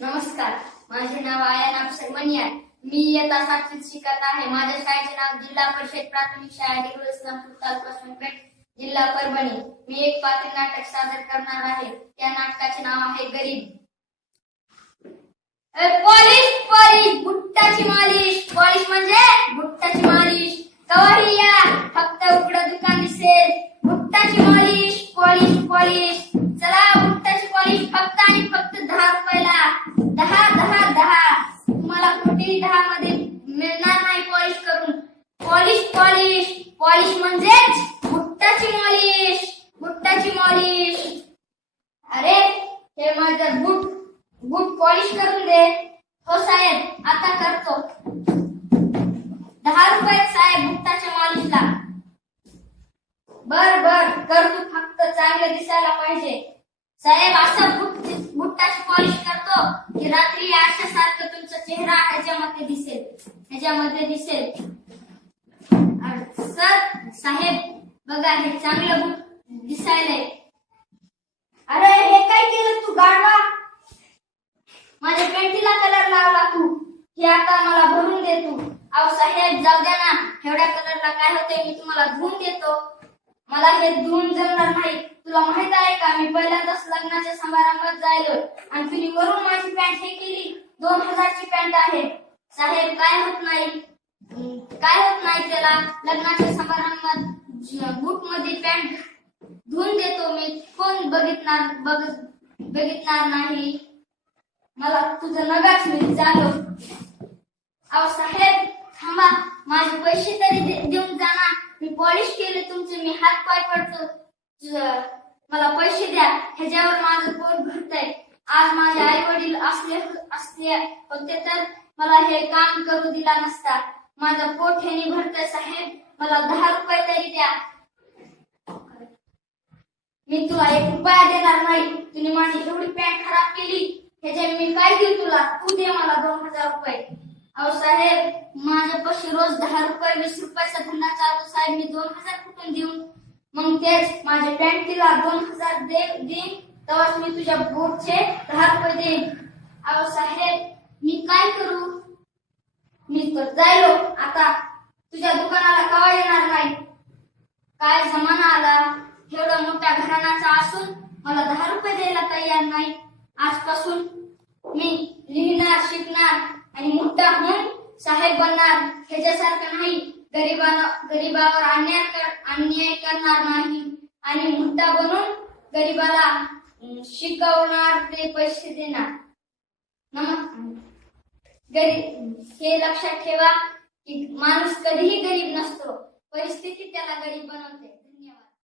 नमस्कार. माझे नाव आया अफसर मनियार मी इयत्ता सातवीत शिकत आहे. माझ्या शाळेचे नाव जिल्हा परिषद प्राथमिक शाळा डिग्री इस्लामपूर तालुका सोनपेठ जिल्हा परभणी. मी एक पात्र नाटक सादर करणार आहे. त्या नाटकाचे नाव आहे गरीब. पॉलिश पॉलिश बुट्टाची मालिश. पॉलिश म्हणजे बुट्टाची मालिश. कवाही या. फक्त उघड दुकान दिसेल. बुट्टाची मालिश. पॉलिश पॉलिश दहा दहा दहा. तुम्हाला कुठेही दहा मध्ये मिळणार नाही पॉलिश करून. पॉलिश पॉलिश पॉलिश म्हणजेच बुट्टाची मॉलिश. बुट्टाची मॉलिश. अरे हे माझं बूट बूट पॉलिश करून दे. हो साहेब आता करतो. दहा रुपये साहेब बुट्टाच्या मॉलिशला. बर बर कर तू. फक्त चांगलं दिसायला पाहिजे. साहेब असं बुट बुट्टाची पॉलिश करतो की रात्री आरशासारखं तुमचा चेहरा ह्याच्यामध्ये दिसेल. ह्याच्यामध्ये दिसेल. सर साहेब बघा हे चांगलं बुट दिसायलंय. अरे हे काय केलं तू गाडवा माझ्या पेंटीला कलर लावला तू. हे आता मला भरून दे तू. अहो साहेब जाऊ द्या ना. एवढ्या कलरला काय होते मी तुम्हाला धुवून देतो. मला हे धुवून जमणार आम्ही पहिल्यांदाच लग्नाच्या समारंभात जायलो. आणि तुम्ही वरून माझी पॅन्ट हे केली. दोन हजारची पॅन्ट आहे. साहेब काय होत नाही? काय होत नाही त्याला? लग्नाच्या समारंभात बूटमध्ये पॅन्ट धुवून देतो मी. कोण बघितणार बघ बघितणार नाही? मला तुझं नगाच मी झालो. अहो साहेब थांबा. माझे पैसे तरी देऊन जाणार मी पॉलिश केले तुमचे. मी हात पाय पडतो मला पैसे द्या. ह्याच्यावर माझं पोट भरतय. आज माझे आई वडील असले असले होते तर मला हे काम करू दिला नसता. माझं पोट हे भरतय साहेब. मला दहा रुपये तरी द्या. मी तुला एक रुपया देणार नाही. तुम्ही माझी एवढी पॅन्ट खराब केली. ह्याच्या मी काय देऊ तुला? तू दे मला दोन हजार रुपये. अहो साहेब माझ्यापाशी रोज दहा रुपये वीस रुपयाचा धंदा चालतो साहेब मी दोन हजार कुठून देऊ? मग तेच माझ्या पॅन्टीला दोन हजार दे देईन. तेव्हाच मी तुझ्या बोटचे दहा रुपये देईन. अहो साहेब मी काय करू? मी तर जायलो. आता तुझ्या दुकानाला कवा येणार नाही? काय जमाना आला? एवढा मोठ्या घराण्याचा असून मला दहा रुपये द्यायला तयार नाही. आजपासून मी लिहिणार शिकणार आणि मोठा होऊन साहेब बनणार. ह्याच्यासारखं नाही. गरिबावर अन्याय कर- अन्याय करणार नाही. आणि मोठा बनून गरिबाला शिकवणार ते पैसे देणार. गरीब हे लक्षात ठेवा की माणूस कधीही गरीब नसतो. परिस्थिती त्याला गरीब बनवते.